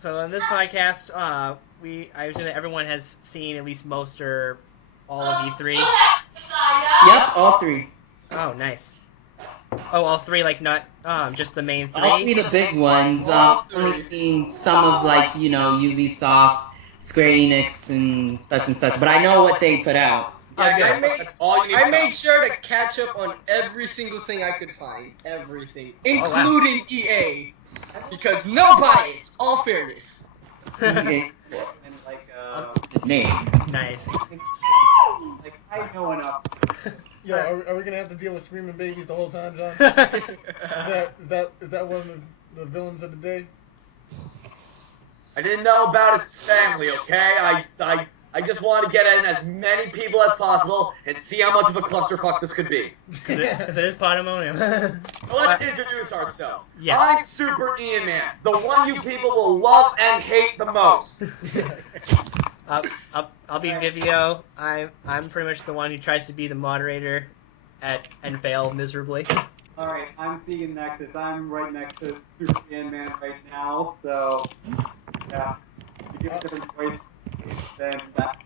So on this podcast, I assume that everyone has seen at least most or all of E3. Yep, all three. Oh, nice. Oh, all three, like not just the main three. All three of the big ones. All Only three. seen some of Ubisoft, Square Enix, and such. But I know what they put out. Yeah, good. that's all you need. I made sure to catch up on every single thing I could find, everything, including EA, because no bias, all fairness. EA And like, the name. Nice. like I know enough. Yo, are we gonna have to deal with screaming babies the whole time, John? Is that one of the villains of the day? I didn't know about his family, okay? I just want to get in as many people as possible and see how much of a clusterfuck this could be. Because it is pandemonium. So let's introduce ourselves. Yes. I'm Super Ian Man, the one you people will love and hate the most. I'll be Vivio. I'm pretty much the one who tries to be the moderator and fail miserably. Alright, I'm Segan Nexus. I'm right next to Super Man right now, so yeah. To give a different voice, then that.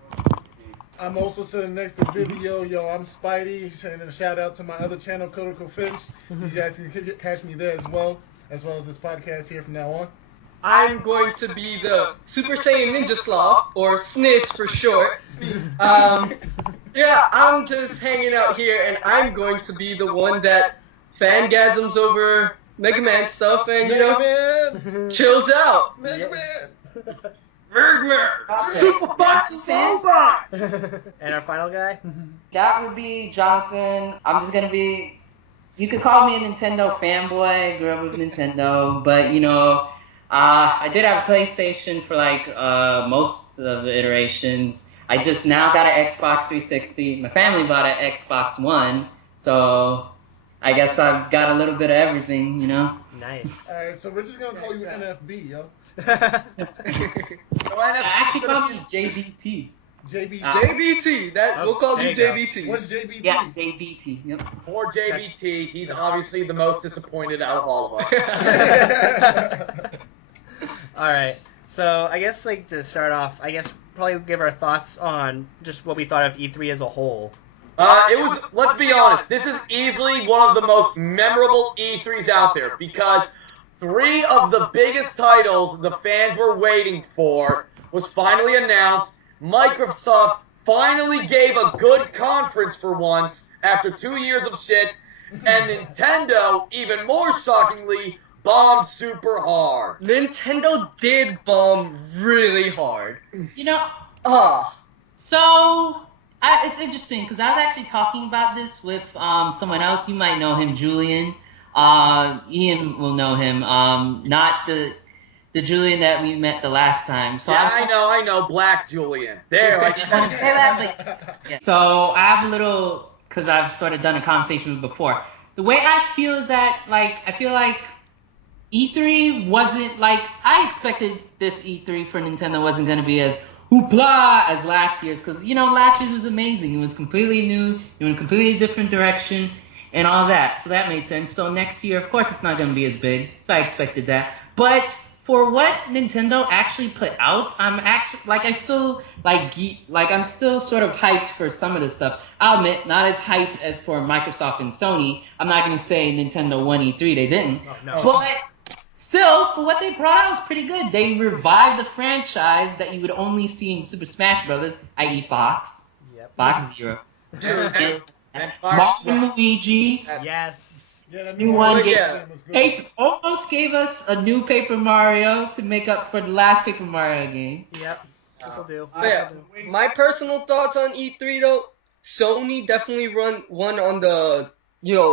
I'm also sitting next to Vivio. Yo, I'm Spidey. And a shout out to my other channel, Codical Finch. You guys can catch me there as well as this podcast here from now on. I'm going to be the Super Saiyan Ninja Sloth, or SNIS for short. Yeah, I'm just hanging out here, and I'm going to be the one that fangasms over Mega Man stuff and, chills out. Mega Man! Super fucking robot! And our final guy? That would be Jonathan. I'm just gonna be. You could call me a Nintendo fanboy. Grew up with Nintendo, but I did have a PlayStation for like most of the iterations. I just now got an Xbox 360. My family bought an Xbox One, so I guess I've got a little bit of everything, Nice. Alright, so we're just gonna call you NFB, yo. Actually, call me JBT. JBT. JBT, we'll call you JBT. What's JBT? Yeah, JBT. Yep. For JBT, he's obviously the most disappointed out of all of us. Alright, so I guess to start off, probably give our thoughts on just what we thought of E3 as a whole. Let's be honest, this is easily one of the most memorable E3s out there because 3 of the biggest titles the fans were waiting for was finally announced. Microsoft finally gave a good conference for once after 2 years of shit, and Nintendo, even more shockingly, bombed super hard. Nintendo did bomb really hard. So, it's interesting, because I was actually talking about this with someone else. You might know him, Julian. Ian will know him. Not the Julian that we met the last time. So yeah, I know, Black Julian. There, I just don't say that, but yeah. So I have a little, because I've sort of done a conversation with before. The way I feel is that, I feel like E3 wasn't, I expected this E3 for Nintendo wasn't going to be as hoopla as last year's, because, last year's was amazing. It was completely new, it went a completely different direction, and all that. So that made sense. So next year, of course, it's not going to be as big. So I expected that. But for what Nintendo actually put out, I'm still sort of hyped for some of this stuff. I'll admit, not as hyped as for Microsoft and Sony. I'm not going to say Nintendo won E3, they didn't. No. But still, for what they brought out, was pretty good. They revived the franchise that you would only see in Super Smash Bros., i.e. Fox. Yep. Fox Zero. and Mario and Luigi. Yes. Yeah, that New one was gave, almost gave us a new Paper Mario to make up for the last Paper Mario game. Yep. This'll do. My personal thoughts on E3 though, Sony definitely won on the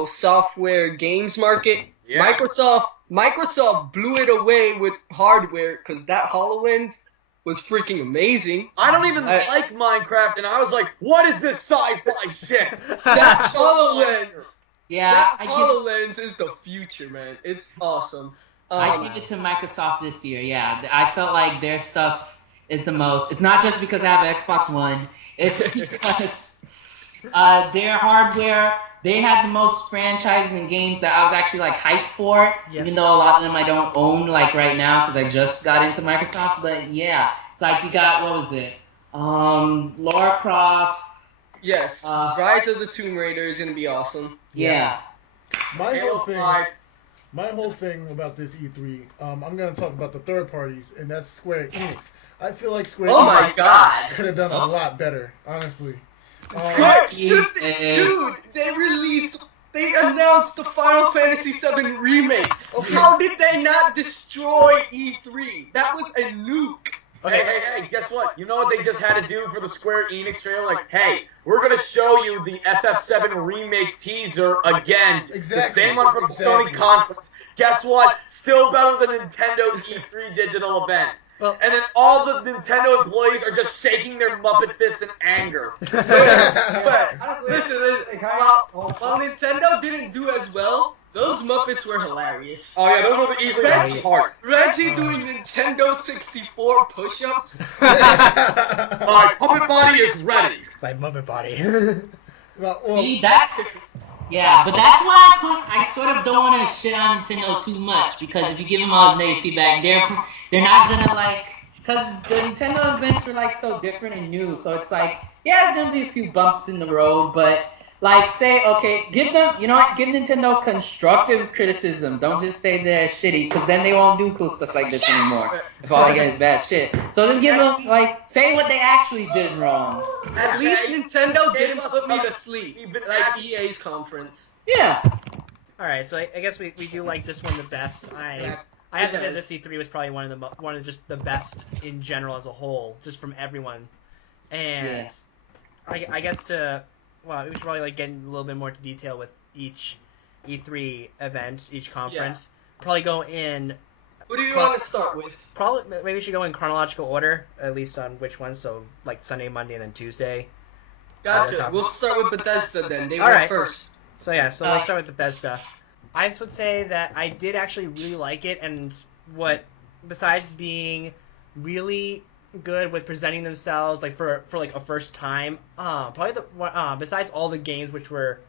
software games market. Yeah. Microsoft blew it away with hardware because that HoloLens was freaking amazing. I don't even like Minecraft, and I was like, what is this sci-fi shit? That HoloLens. Yeah, that HoloLens is the future, man. It's awesome. I give it to Microsoft this year, yeah. I felt like their stuff is the most. It's not just because I have an Xbox One. It's because their hardware they had the most franchises and games that I was actually like hyped for, Yes. even though a lot of them I don't own like right now because I just got into Microsoft. But yeah, it's like you got, what was it? Lara Croft. Yes, Rise of the Tomb Raider is gonna be awesome. Yeah. My Halo whole thing. 5. My whole thing about this E3, I'm going to talk about the third parties, and that's Square Enix. I feel like Square Oh Enix my god. could have done a lot better, honestly. Square, dude, they announced the Final Fantasy VII remake. How did they not destroy E3? That was a nuke. Okay. Hey, guess what? You know what they just had to do for the Square Enix trailer? Like, hey, we're going to show you the FF7 remake teaser again. Exactly. The same one from the Sony conference. Guess what? Still better than Nintendo's E3 digital event. Well, And then all the Nintendo employees are just shaking their Muppet fists in anger. Listen, while Nintendo didn't do as well, those Muppets were hilarious. Oh yeah, those were the easily the best parts. Reggie doing Nintendo 64 push-ups. My puppet body is ready. My Muppet body. Well, See, that. Yeah, but that's why I sort of don't want to shit on Nintendo too much, because if you give them all negative feedback, they're not gonna like, because the Nintendo events were like so different and new, so it's like, yeah, there's gonna be a few bumps in the road, but like say, okay, give them, you know what, give Nintendo constructive criticism. Don't just say they're shitty, because then they won't do cool stuff like this anymore. If all they get is bad shit, so just give them like, say what they actually did wrong. At least Nintendo didn't put me to sleep like EA's conference. Yeah. All right, so I guess we do like this one the best. I have to say this E3 was probably one of just the best in general as a whole, just from everyone. And I guess we should probably like get in a little bit more to detail with each E3 event, each conference. Yeah. Probably go in. Who do you want to start with? Probably maybe we should go in chronological order, at least on which ones. So like Sunday, Monday, and then Tuesday. Gotcha. We'll start with Bethesda then. They went first. So yeah, so let's start with Bethesda. I would say that I did actually really like it, and besides being really good with presenting themselves like for like a first time, probably besides all the games which were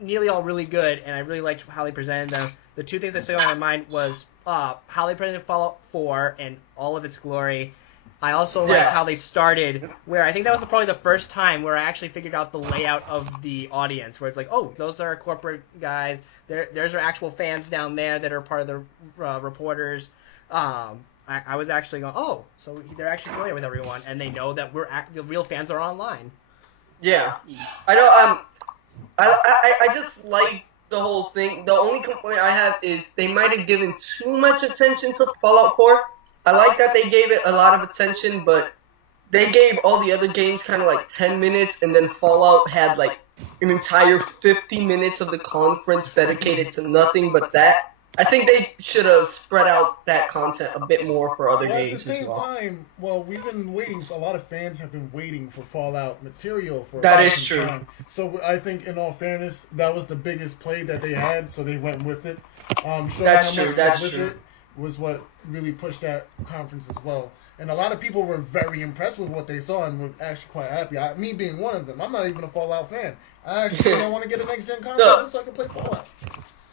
nearly all really good, and I really liked how they presented them. The two things that stuck out in my mind was how they presented Fallout 4 and all of its glory. I also liked how they started, where I think that was probably the first time where I actually figured out the layout of the audience, where it's like, oh, those are corporate guys. There's our actual fans down there that are part of the reporters. I was actually going, oh, so they're actually familiar with everyone, and they know that the real fans are online. Yeah, I know. I just like the whole thing. The only complaint I have is they might have given too much attention to Fallout 4. I like that they gave it a lot of attention, but they gave all the other games kind of like 10 minutes, and then Fallout had like an entire 50 minutes of the conference dedicated to nothing but that. I think they should have spread out that content a bit more for other games as well. At the same time, we've been waiting. A lot of fans have been waiting for Fallout material for that is true. Time. So I think, in all fairness, that was the biggest play that they had. So they went with it. That's true. It was what really pushed that conference as well. And a lot of people were very impressed with what they saw and were actually quite happy. Me being one of them. I'm not even a Fallout fan. I actually don't want to get a next-gen console so I can play Fallout.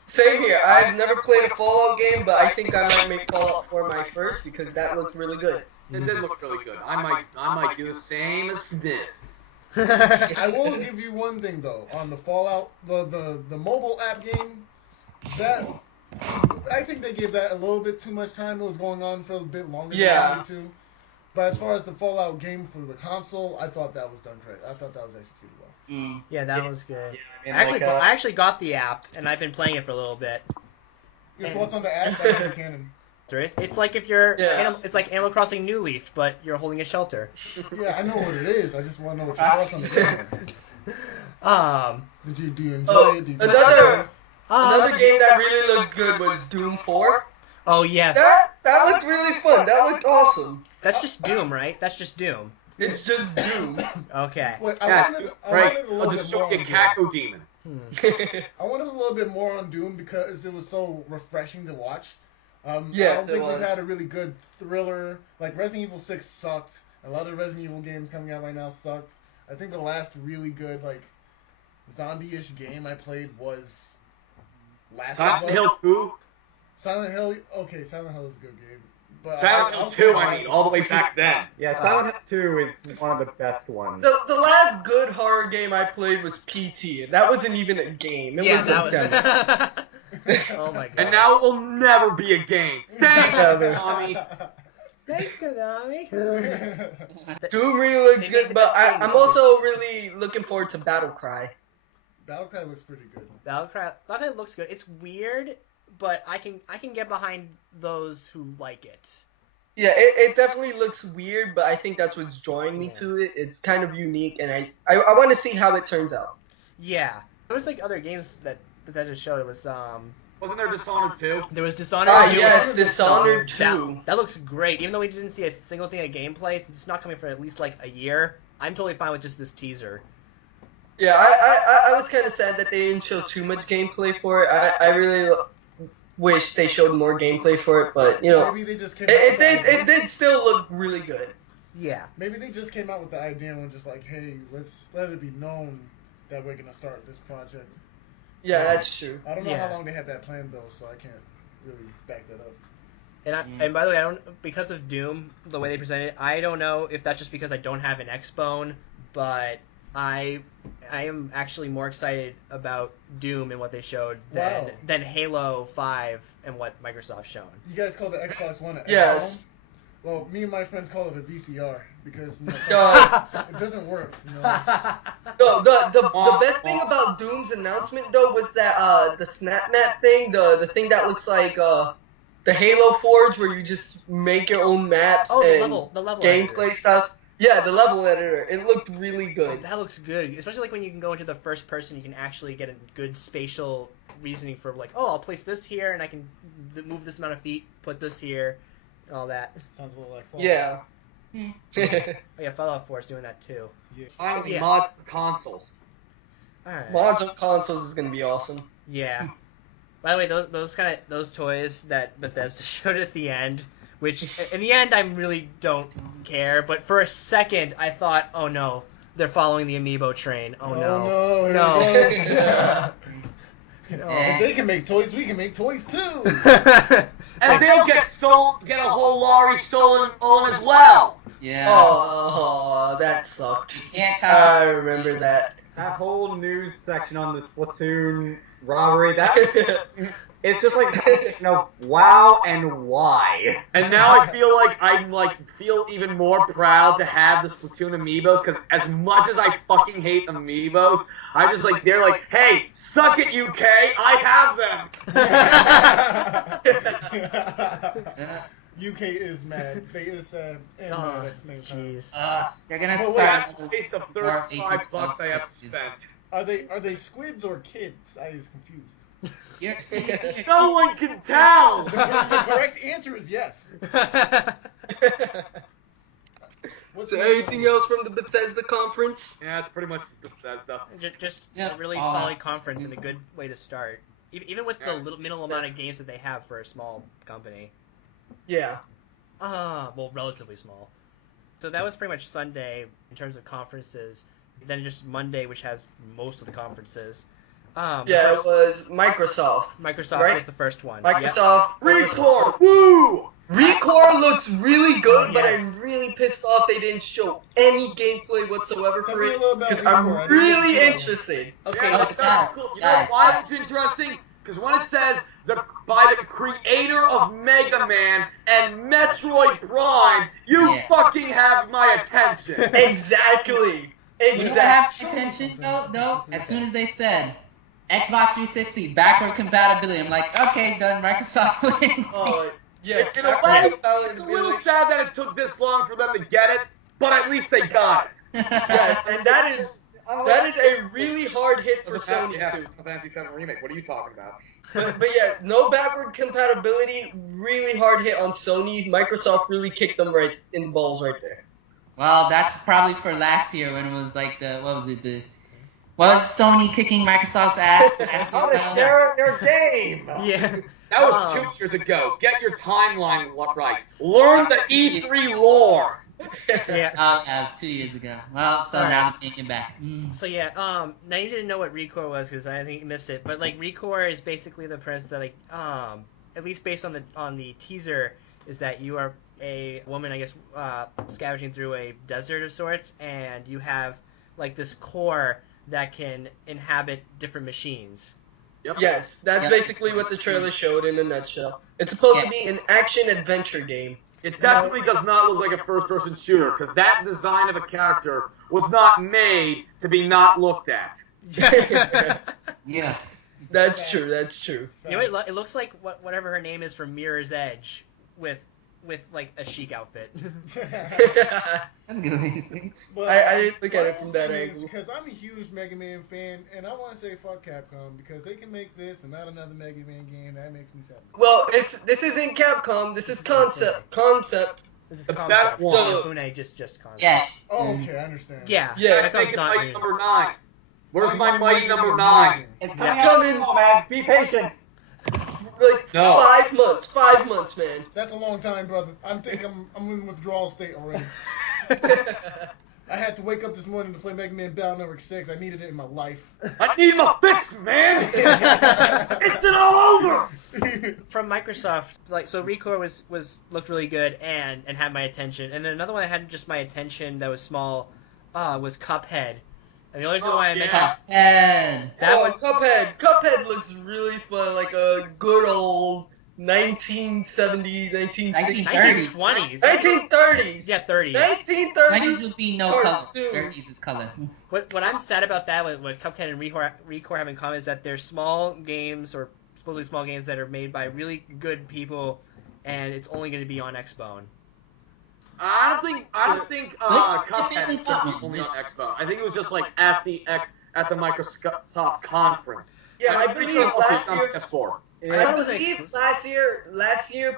Same here. I've never played a Fallout game, but I think I might make Fallout 4 my first because that looked really good. It did look really good. I might do the same as this. I will give you one thing though on the Fallout, the mobile app game. That I think they gave that a little bit too much time. It was going on for a bit longer than I wanted to. But as far as the Fallout game for the console, I thought that was done correct. I thought that was executed well. Yeah, that was good. Yeah, I actually got the app, and I've been playing it for a little bit. Your thoughts on the app? That's canon. It's like if you're it's like Animal Crossing New Leaf, but you're holding a shelter. Yeah, I know what it is. I just want to know what your thoughts on the game. Do you enjoy it? Another game that really looked good was Doom 4. Oh yes. That looked really fun. That looked awesome. That's just Doom, right? That's just Doom. It's just Doom. Okay. Wait, I wanted a little I'll bit just more show you on a Caco Demon. I wanted a little bit more on Doom because it was so refreshing to watch. Yes, I don't think we've had a really good thriller. Like Resident Evil 6 sucked. A lot of Resident Evil games coming out right now sucked. I think the last really good zombie-ish game I played was Last Silent of Us. Hill 2? Silent Hill. Okay, Silent Hill is a good game. But Silent Hill 2, I mean, all the way back then. Yeah, Silent Hill 2 is one of the best ones. The last good horror game I played was PT. That wasn't even a game. It Yeah, was that a was. demo. Oh my god. And now it will never be a game. Thanks, Tommy. Thanks, Konami. Doom really looks They made good, the but best games. I'm also really looking forward to Battlecry. Battlecry looks pretty good. Battlecry looks good. It's weird, but I can get behind those who like it. Yeah, it definitely looks weird, but I think that's what's drawing me Yeah. to it. It's kind of unique, and I want to see how it turns out. Yeah. There was like other games that Bethesda showed. It was Wasn't there Dishonored 2? there was Dishonored. Ah, 2. yes, Dishonored 2. That looks great. Even though we didn't see a single thing of gameplay, since it's not coming for at least like a year, I'm totally fine with just this teaser. Yeah, I was kind of sad that they didn't show too much gameplay for it. I really wish they showed more gameplay for it, but you know, Maybe they just came out with the idea. it did still look really good. Yeah. Maybe they just came out with the idea and were just like, hey, let's let it be known that we're gonna start this project. Yeah, that's true. I don't know Yeah. how long they had that planned though, so I can't really back that up. And by the way, I don't, because of Doom, the way they presented it, I don't know if that's just because I don't have an Xbone, but I am actually more excited about Doom and what they showed Wow. than Halo 5 and what Microsoft's shown. You guys call the Xbox One an Yes. Xbone? Well, me and my friends call it a VCR because you know, God. it doesn't work. You know? No, the best thing about Doom's announcement though was that the snap map thing, the thing that looks like the Halo Forge where you just make your own maps Oh, and the level gameplay editors. stuff. Yeah, the level editor. It looked really good. That looks good, especially like when you can go into the first person, you can actually get a good spatial reasoning for like, oh, I'll place this here and I can move this amount of feet, put this here, and all that. Sounds a little like Fallout. Yeah. Oh yeah, Fallout 4 is doing that too. Finally, Yeah. mod for consoles. All right. Mods on consoles is gonna be awesome. Yeah. By the way, those toys that Bethesda showed at the end, which in the end I really don't care, but for a second I thought, oh no, they're following the amiibo train. Oh no. no, here it goes. No. If they can make toys, we can make toys too. And they'll get a whole lorry stolen as well. Yeah. Oh, that sucked. You can't I copy. remember that. That whole news section on the Splatoon robbery, it's just like, you know, wow and why. And now I feel like feel even more proud to have the Splatoon amiibos, because as much as I fucking hate amiibos, I just like, they're like, hey, suck it UK, I have them. UK is mad. They is sad and mad at the same time. Jeez. They're gonna But start. That's a waste of more 35 bucks I have 18 spent. Are they squids or kids? I was confused. You're No one can tell. The correct answer is yes. What's So the anything else from the Bethesda conference? Yeah, it's pretty much that stuff. Just Yeah. a really solid conference and a good way to start. Even with the little minimal amount of games that they have for a small company. Yeah. Well, relatively small. So that was pretty much Sunday in terms of conferences. Then just Monday, which has most of the conferences. Yeah, it was Microsoft. Microsoft right? was the first one. Microsoft. ReCore, woo! ReCore looks really good, but Yes. I'm really pissed off they didn't show any gameplay whatsoever Tell for me a it. little about Because ReCore. I'm I didn't really see that one. interested. Okay, Yeah, guys, that's cool. You know guys. why it's interesting? Because when it says by the creator of Mega Man and Metroid Prime, you Yeah. fucking have my attention. Exactly. You know what have Exactly. attention though? As soon as they said Xbox 360 backward compatibility, I'm like, okay, done. Microsoft wins. Oh, yes. In a way, it's a little sad that it took this long for them to get it, but at least they got it. Yes, and that is a really hard hit for Sony too. Final Fantasy VII Remake. What are you talking about? But yeah, no backward compatibility, really hard hit on Sony. Microsoft really kicked them right in the balls right there. Well, that's probably for last year when it was like what was Sony kicking Microsoft's ass? How to share their game. Yeah. That was 2 years ago. Get your timeline right. Learn the E3 lore. Yeah. Oh, yeah, it was 2 years ago. Well, so Alright. now I'm thinking back. So yeah, now you didn't know what ReCore was because I think you missed it. But like ReCore is basically the premise that like at least based on the teaser is that you are a woman, I guess, scavenging through a desert of sorts, and you have like this core that can inhabit different machines. Yep. Yes, that's basically what the trailer showed in a nutshell. It's supposed to be an action-adventure game. It definitely does not look like a first-person shooter, because that design of a character was not made to be not looked at. Yes. That's true, that's true. You know, it looks like whatever her name is from Mirror's Edge with like a chic outfit. That's good way to say. But I didn't look at my it from whole that thing is angle. because I'm a huge Mega Man fan, and I want to say fuck Capcom because they can make this and not another Mega Man game. That makes me sad. Well, this isn't Capcom. This is Concept. This is The concept. best one. And Fune just concept. Yeah. Oh, okay, I understand. Yeah. Yeah, I Capcom's think it's not Mighty new. number 9. Where's my Mighty Mighty number number 9? 9? It's Yeah. coming out Coming. soon, man. Be patient. Like No. 5 months. 5 months, man. That's a long time, brother. I'm in withdrawal state already. I had to wake up this morning to play Mega Man Battle Network 6. I needed it in my life. I need my fix, man! It's it all over! From Microsoft, like so, ReCore was looked really good and had my attention. And then another one that had just my attention that was small, was Cuphead. And the only reason why I mentioned And that one, Cuphead. Cuphead looks really fun, like a good old 1970s, 1960s, 1920s. 1930s. Yeah, 30s. 1930s. 90s would be no color. cartoon. 30s is color. What I'm sad about that with Cuphead and ReCore have in common is that they're small games or supposedly small games that are made by really good people, and it's only going to be on Xbone. I don't think Cuphead is going to be only on Xbox. I think it was just like at the Microsoft conference. Yeah, I I'm pretty believe sure mostly last it's on year. PS4. I believe last year,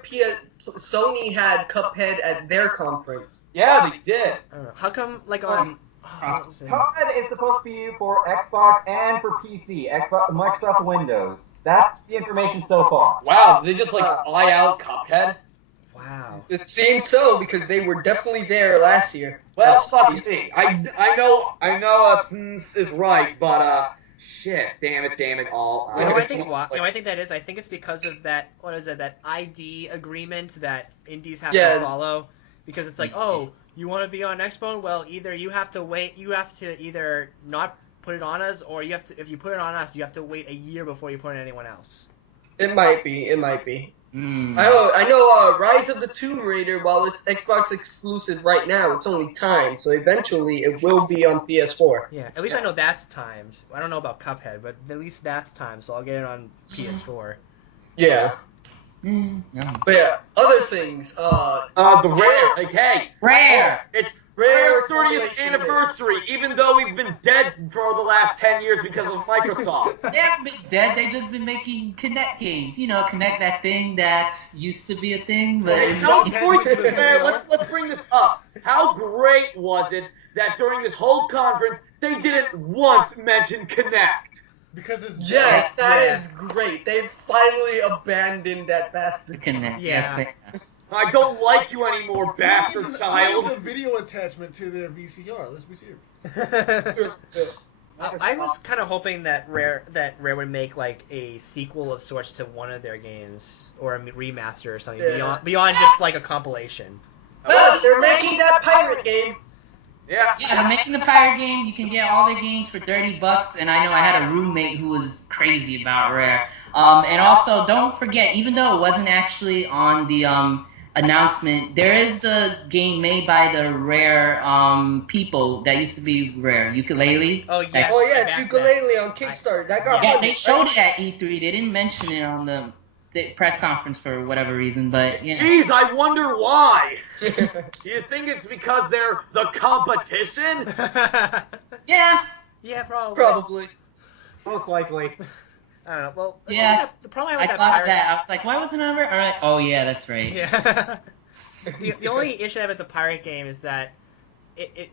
Sony had Cuphead at their conference. Yeah, they did. I don't know. How come like on? what was it? Cuphead is supposed to be for Xbox and for PC, Xbox, Microsoft Windows. That's the information so far. Wow, did they just like buy out Cuphead? Wow. It seems so because they were definitely there last year. Well, fuck me. I know Sns is right, but shit, damn it, all. You know, I think why? You know, I think that is. I think it's because of that. What is it? That ID agreement that indies have to follow. Because it's like, oh, you want to be on Xbone? Well, either you have to wait. You have to either not put it on us, or you have to. If you put it on us, you have to wait a year before you put it on anyone else. It might be. It might be. Mm. I know. Rise of the Tomb Raider, while it's Xbox exclusive right now, it's only timed. So eventually, it will be on PS4. Yeah, at least I know that's timed. I don't know about Cuphead, but at least that's timed, so I'll get it on PS4. Yeah. Yeah. But yeah, other things. The Rare, like, hey, Rare! it's Rare Rare's 30th Corporation anniversary, even though we've been dead for the last 10 years because of Microsoft. They haven't been dead, they've just been making Connect games. You know, Connect, that thing that used to be a thing, but it's How not. before you compare, let's bring this up. How great was it that during this whole conference they didn't once mention Connect? Because it's Yes, that Yeah. is great. They've finally abandoned that bastard. Connect, Yeah. yes, they have. I don't like you anymore, bastard Who needs child. a video attachment to their VCR? Let's be serious. I was kind of hoping that Rare would make like a sequel of sorts to one of their games or a remaster or something beyond just like a compilation. Well, they're making that pirate game. Yeah. Yeah, they're making the pirate game. You can get all their games for $30, and I know I had a roommate who was crazy about Rare. And also, don't forget, even though it wasn't actually on the announcement, there is the game made by the Rare people that used to be Rare, Ukulele. Oh yeah. Oh yes, that's Ukulele on Kickstarter. That got Yeah, money, they showed it at E3. They didn't mention it on the press conference for whatever reason, but yeah. Jeez, I wonder why. Do you think it's because they're the competition? Yeah. Yeah, probably. Probably. Most likely. I don't know. Well, Yeah. the problem I I have with thought that of that. I was like, why wasn't it over? All right. Oh, yeah, that's right. Yeah. the only issue I have with the pirate game is that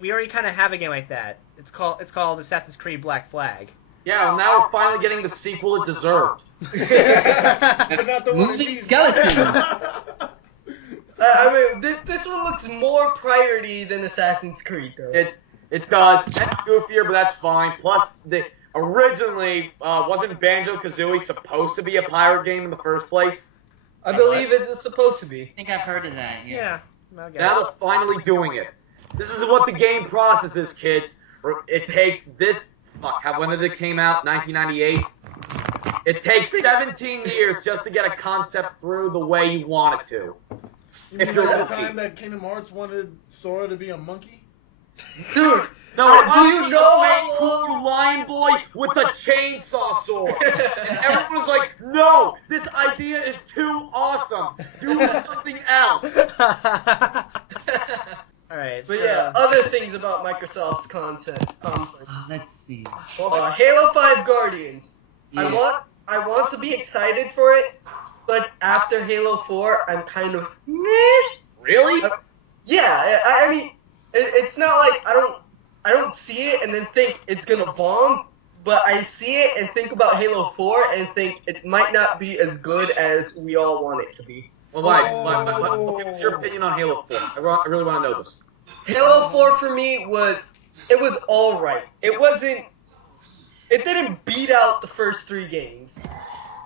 we already kind of have a game like that. It's called Assassin's Creed Black Flag. Yeah, well, now we're finally getting the sequel it deserved. But not the one Moving in skeleton. I mean, this one looks more priority than Assassin's Creed, though. It does. That's goofier, but that's fine. Plus, originally, wasn't Banjo-Kazooie supposed to be a pirate game in the first place? I believe it was supposed to be. I think I've heard of that, yeah. Now they're finally doing it. This is what the game process is, kids. It takes this... when did it came out? 1998? It takes 17 years just to get a concept through the way you want it to. You mean like the time that Kingdom Hearts wanted Sora to be a monkey? Dude! No, do you know how cool Lion Boy with a chainsaw sword. And everyone was like, no, this idea is too awesome. Do something else. Alright, But yeah, other things about Microsoft's conference. Let's see. Halo 5 Guardians. Yeah. I want to be excited for it, but after Halo 4, I'm kind of meh. Really? Yeah, I mean, it's not like I don't see it and then think it's gonna bomb, but I see it and think about Halo 4 and think it might not be as good as we all want it to be. Well, what's your opinion on Halo 4? I really want to know this. Halo 4 for me was alright. It didn't beat out the first 3 games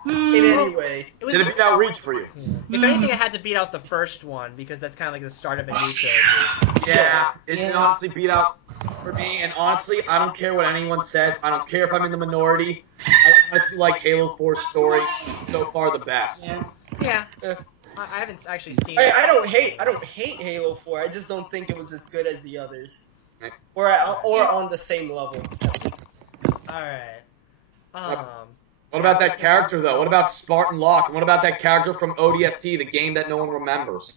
in any way. Did it beat out Reach for you? If anything, it had to beat out the first one because that's kind of like the start of a new trilogy. Yeah, it honestly beat out for me. And honestly, I don't care what anyone says. I don't care if I'm in the minority. I honestly like Halo 4's story so far the best. Yeah. I haven't actually seen it. I don't hate Halo 4. I just don't think it was as good as the others, or on the same level. All right. What about that character though? What about Spartan Locke? And what about that character from ODST, the game that no one remembers?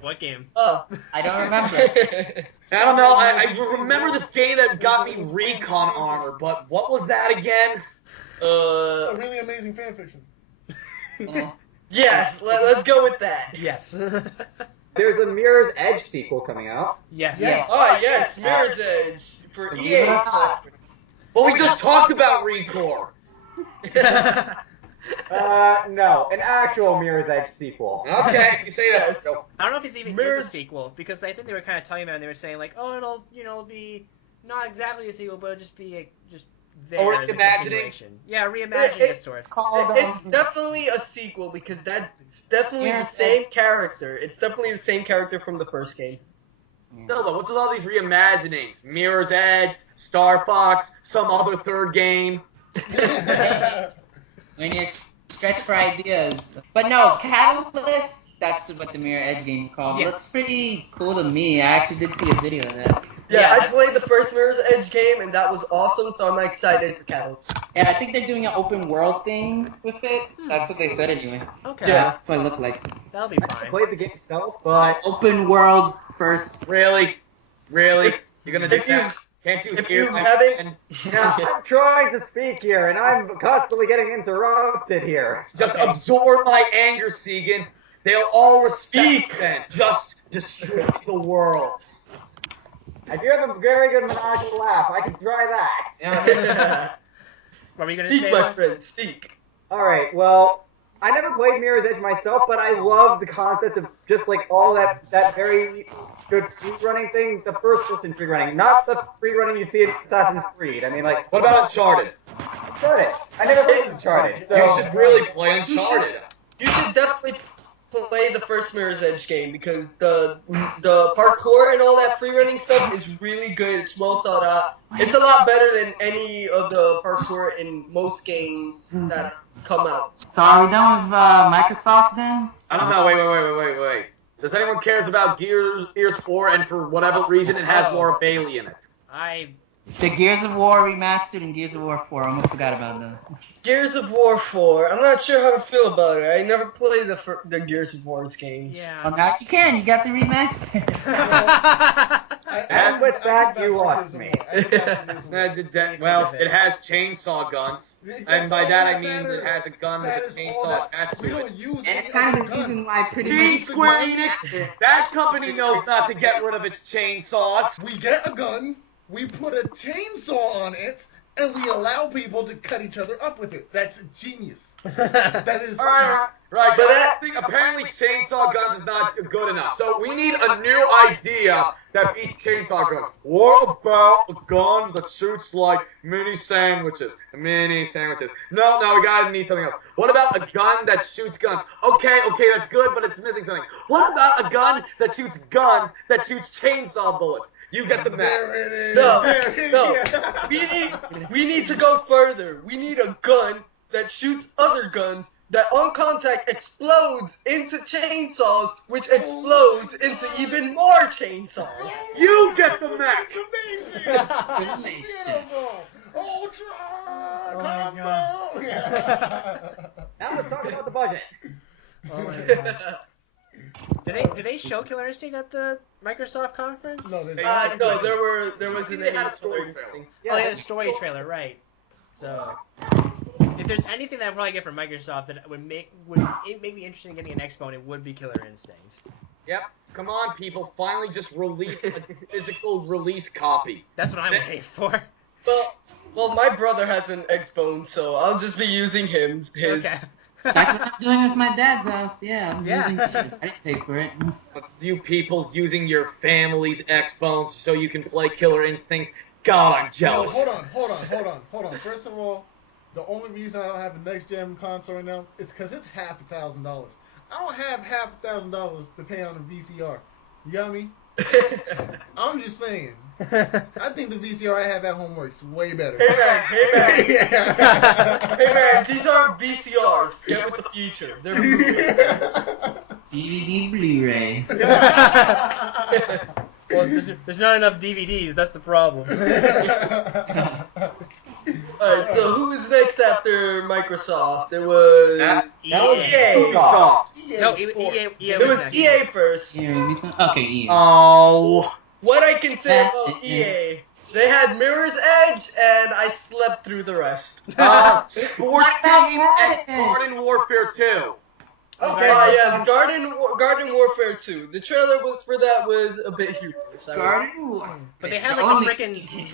What game? Oh, I don't remember. I don't know. I remember this game that got me recon armor, but what was that again? A really amazing fanfiction. Yes, let's go with that. Yes. There's a Mirror's Edge sequel coming out. Yes. Oh yes, Mirror's Edge for EA. Well, we just talked about ReCore. No, an actual Mirror's Edge sequel. Okay, you say that. I don't know if it's even is a sequel because I think they were kind of telling about it and they were saying like, oh, it'll be not exactly a sequel, but it'll just be just there. Or as a reimagining? continuation. Yeah, reimagining of sorts. It's definitely a sequel because that's definitely the same character. It's definitely the same character from the first game. No, though, what's with all these reimaginings? Mirror's Edge, Star Fox, some other third game. When you stretch for ideas. But no, Catalyst, that's what the Mirror Edge game is called. Yes. Looks pretty cool to me. I actually did see a video of that. Yeah, I played the first Mirror's Edge game and that was awesome, so I'm excited for Catalyst. And I think they're doing an open world thing with it. That's what they said anyway. Okay. Yeah. That's what it looked like. That'll be I fine. played the game itself, but Open world first. Really? You're gonna do If you- that? Can't you if hear you my haven't- now, I'm trying to speak here, and I'm constantly getting interrupted here. Just absorb my anger, Segan. They'll all respect Speak. then. Just destroy the world. I do have a very good maniacal laugh. I can try that. What were you gonna Speak, say? my Mike? friend, speak. Alright, well, I never played Mirror's Edge myself, but I love the concept of just like all that very good speedrunning thing, the first person speedrunning, not the speedrunning you see in Assassin's Creed. I mean, like, What about Uncharted? Uncharted. I never played Uncharted. So. You should really play Uncharted. You should definitely play the first Mirror's Edge game because the parkour and all that free running stuff is really good. It's well thought out. It's a lot better than any of the parkour in most games that come out. So are we done with Microsoft then? I don't know. Wait. Does anyone cares about Gears 4 and for whatever reason it has Laura Bailey in it? The Gears of War remastered and Gears of War 4. I almost forgot about those. Gears of War 4. I'm not sure how to feel about it. I never played the Gears of War's games. Yeah. Well, now you can. You got the remaster. And with that, you lost me. Well, it has chainsaw guns, and by that I mean it has a gun with a chainsaw attached We to it. don't use And any it's kind of other the reason gun. why pretty See, much... Square Enix, that company knows not to get rid of its chainsaws. We get a gun, we put a chainsaw on it, and we allow people to cut each other up with it. That's genius. That is. Right. But I think apparently chainsaw guns is not good enough. So we need a new idea that beats chainsaw guns. What about a gun that shoots like mini sandwiches? No, we gotta need something else. What about a gun that shoots guns? Okay, that's good, but it's missing something. What about a gun that shoots guns that shoots chainsaw bullets? You get the map. There it is. No. We need to go further. We need a gun that shoots other guns that on contact explodes into chainsaws, which explodes into even more chainsaws. You get the map. It's amazing. Beautiful. Ultra combo. Now let's talk about the budget. Oh my god. Did they show Killer Instinct at the Microsoft conference? No, they no, there wasn't They any had a story Killer trailer. Instinct. Oh, they had a story trailer, right? So, if there's anything that I'd probably get from Microsoft that would make me interested in getting an Xbox, it would be Killer Instinct. Yep. Come on, people. Finally just release a physical release copy. That's what I'm waiting for. Well, my brother has an Xbone, so I'll just be using his. Okay. That's what I'm doing with my dad's house. Yeah, I'm Yeah. using his. I didn't pay for it. But you people using your family's Xbones so you can play Killer Instinct. God, I'm jealous. Hold on. First of all, the only reason I don't have a next gen console right now is because it's $1,000. I don't have $1,000 to pay on a VCR. You got me? I'm just saying. I think the VCR I have at home works way better. Hey man, these aren't VCRs. Get with the future. They're DVD Blu-rays. Well, there's not enough DVDs. That's the problem. Alright, so who is next after Microsoft? It was That was Ubisoft. No, EA It was next. EA first. Here, give me some. Okay, EA. Oh. What I can say about EA, they had Mirror's Edge, and I slept through the rest. Sports What about Team and Madden? Garden Warfare 2. Okay. Yeah, Garden Warfare 2. The trailer for that was a bit humorous. Garden War. But they had like a freaking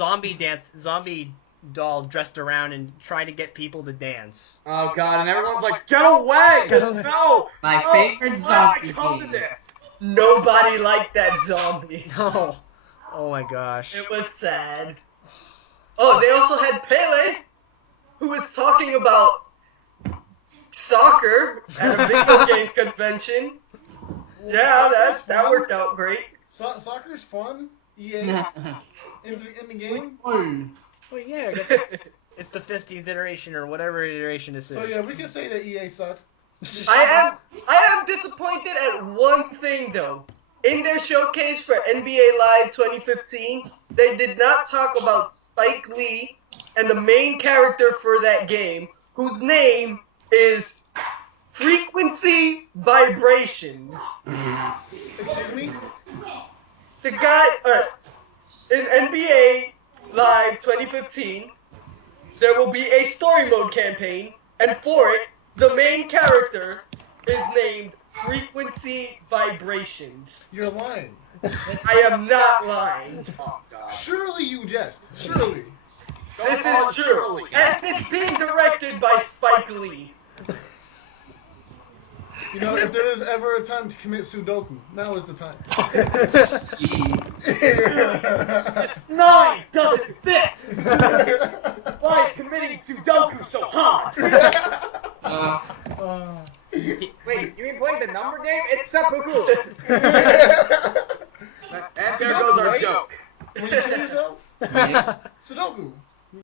zombie doll dressed around and trying to get people to dance. Oh god, and everyone's like, get away! No! My No! favorite Why did zombie I come to game. this? Nobody liked that zombie. No. Oh my gosh. It was sad. Oh, they also had Pele, who was talking about soccer at a video game convention. Yeah, that worked out great. Soccer's fun. EA in the game. Well, yeah, it's the 15th iteration or whatever iteration this is. So yeah, we can say that EA sucked. I am disappointed at one thing though. In their showcase for NBA Live 2015, they did not talk about Spike Lee and the main character for that game, whose name is Frequency Vibrations. Excuse me? The guy, in NBA Live 2015, there will be a story mode campaign, and for it, the main character is named Frequency Vibrations. You're lying. I am not lying. Oh god. Surely you jest. Surely. This is true. And it's being directed by Spike Lee. You know, if there is ever a time to commit Sudoku, now is the time. Jeez. This 9 doesn't fit! Why is committing Sudoku so hard? Wait, you mean playing the number game? It's seppuku. And there goes our joke. Will you kill yourself? Yeah. Sudoku.